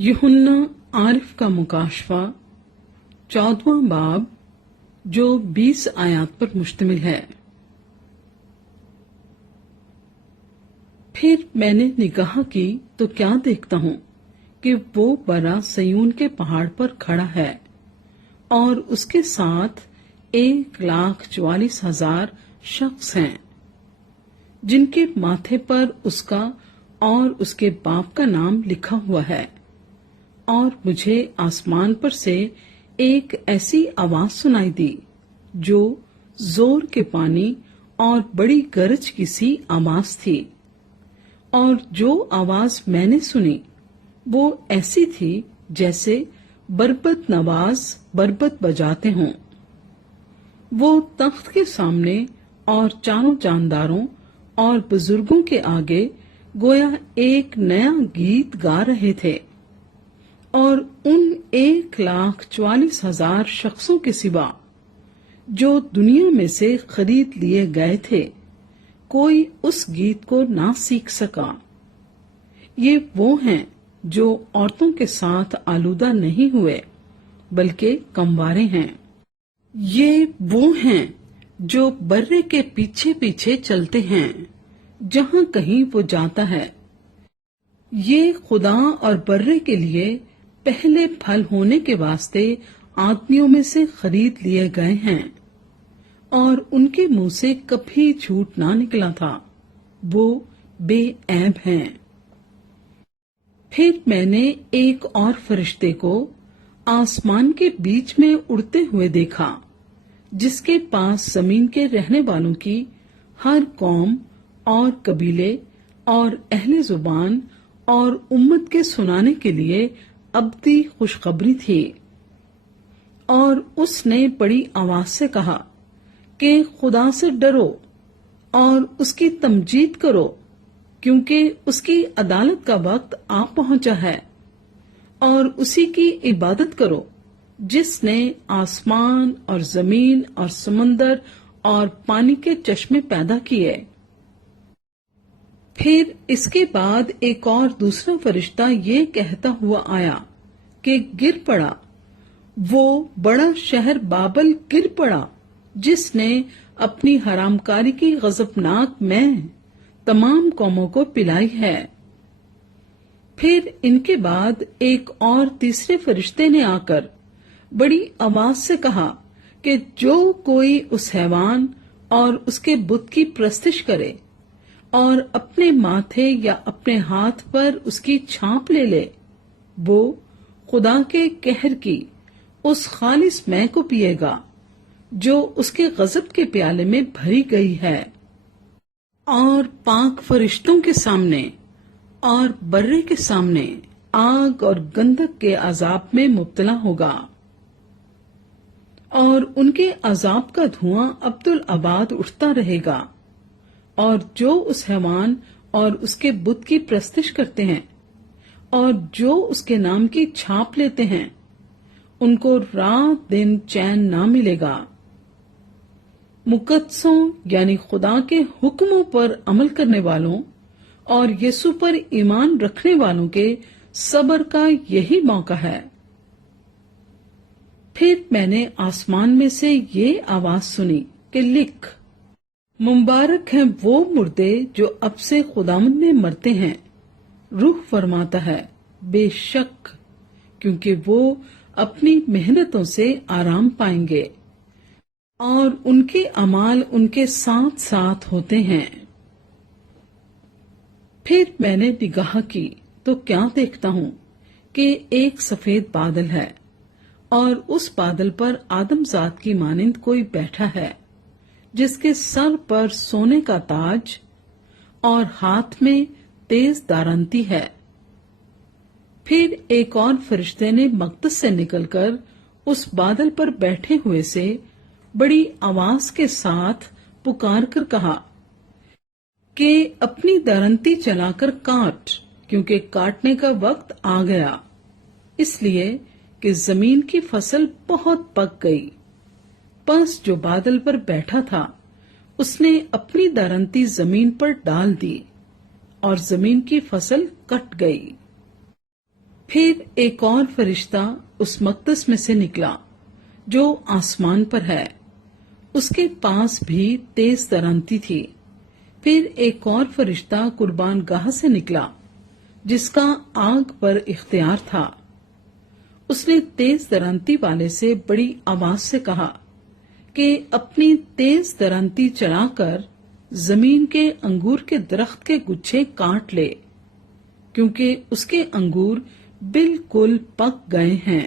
यूहन्ना आरिफ का मुकाशफा 14वां बाब जो 20 आयात पर मुश्तमिल है। फिर मैंने निगाह की तो क्या देखता हूँ कि वो बड़ा सयून के पहाड़ पर खड़ा है और उसके साथ 1,44,000 शख्स हैं जिनके माथे पर उसका और उसके बाप का नाम लिखा हुआ है। और मुझे आसमान पर से एक ऐसी आवाज सुनाई दी जो जोर के पानी और बड़ी गरज की सी आवाज थी। और जो आवाज मैंने सुनी वो ऐसी थी जैसे बरबत नवाज बरबत बजाते हों। वो तख्त के सामने और चारों जानदारों और बुजुर्गों के आगे गोया एक नया गीत गा रहे थे। और उन 1,44,000 शख्सों के सिवा जो दुनिया में से खरीद लिए गए थे कोई उस गीत को ना सीख सका। ये वो हैं जो औरतों के साथ आलूदा नहीं हुए बल्कि कमवारे हैं। ये वो हैं जो बर्रे के पीछे पीछे चलते हैं जहां कहीं वो जाता है। ये खुदा और बर्रे के लिए पहले फल होने के वास्ते आदमियों में से खरीद लिए गए हैं और उनके मुंह से कभी झूठ ना निकला था। वो बेऐब हैं। फिर मैंने एक और फरिश्ते को आसमान के बीच में उड़ते हुए देखा जिसके पास जमीन के रहने वालों की हर कौम और कबीले और अहले जुबान और उम्मत के सुनाने के लिए अब्दी खुशखबरी थी। और उसने बड़ी आवाज से कहा कि खुदा से डरो और उसकी तमजीद करो क्योंकि उसकी अदालत का वक्त आ पहुंचा है। और उसी की इबादत करो जिसने आसमान और जमीन और समंदर और पानी के चश्मे पैदा किए। फिर इसके बाद एक और दूसरा फरिश्ता ये कहता हुआ आया कि गिर पड़ा, वो बड़ा शहर बाबल गिर पड़ा जिसने अपनी हरामकारी की गजबनाक मैंह तमाम कौमों को पिलाई है। फिर इनके बाद एक और तीसरे फरिश्ते ने आकर बड़ी आवाज से कहा कि जो कोई उस हैवान और उसके बुत की प्रस्तिश करे और अपने माथे या अपने हाथ पर उसकी छाप ले ले वो खुदा के कहर की उस खालिस मैं को पिएगा जो उसके गजब के प्याले में भरी गई है। और पाक फरिश्तों के सामने और बर्रे के सामने आग और गंधक के अजाब में मुब्तला होगा। और उनके अजाब का धुआं अब्दुल आबाद उठता रहेगा। और जो उस हैवान और उसके बुत की प्रस्तिश करते हैं और जो उसके नाम की छाप लेते हैं उनको रात दिन चैन ना मिलेगा। मुकद्दसों यानी खुदा के हुक्मों पर अमल करने वालों और यीशु पर ईमान रखने वालों के सब्र का यही मौका है। फिर मैंने आसमान में से ये आवाज सुनी कि लिख, मुबारक हैं वो मुर्दे जो अब से खुदावंद में मरते हैं। रूह फरमाता है बेशक क्योंकि वो अपनी मेहनतों से आराम पाएंगे और उनके अमाल उनके साथ साथ होते हैं। फिर मैंने निगाह की तो क्या देखता हूँ कि एक सफेद बादल है और उस बादल पर आदमजात की मानिंद कोई बैठा है जिसके सर पर सोने का ताज और हाथ में तेज दारंती है। फिर एक और फरिश्ते ने मकदस से निकलकर उस बादल पर बैठे हुए से बड़ी आवाज के साथ पुकार कर कहा कि अपनी दारंती चलाकर काट क्योंकि काटने का वक्त आ गया, इसलिए कि जमीन की फसल बहुत पक गई। बस जो बादल पर बैठा था उसने अपनी दारंती जमीन पर डाल दी और जमीन की फसल कट गई। پھر ایک اور فرشتہ اس مقدس میں سے نکلا جو آسمان پر ہے، اس کے پاس بھی تیز درانتی تھی۔ پھر ایک اور فرشتہ قربان گاہ سے نکلا جس کا آگ پر اختیار تھا۔ اس نے تیز درانتی والے سے بڑی آواز سے کہا کہ اپنی تیز درانتی چلا کر زمین کے انگور کے درخت کے گچھے کاٹ لے، کیونکہ اس کے انگور بالکل پک گئے ہیں۔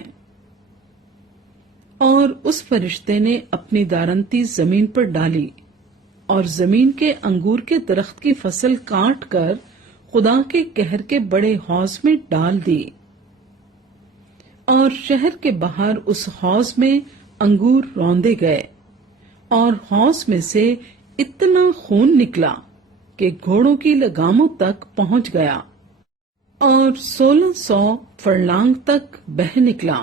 اور اس فرشتے نے اپنی دارنتی زمین پر ڈالی اور زمین کے انگور کے درخت کی فصل کاٹ کر خدا کے قہر کے بڑے حوض میں ڈال دی، اور شہر کے باہر اس حوض میں انگور روندے گئے، اور حوض میں سے اتنا خون نکلا کہ گھوڑوں کی لگاموں تک پہنچ گیا اور 1600 فرلانگ تک بہہ نکلا۔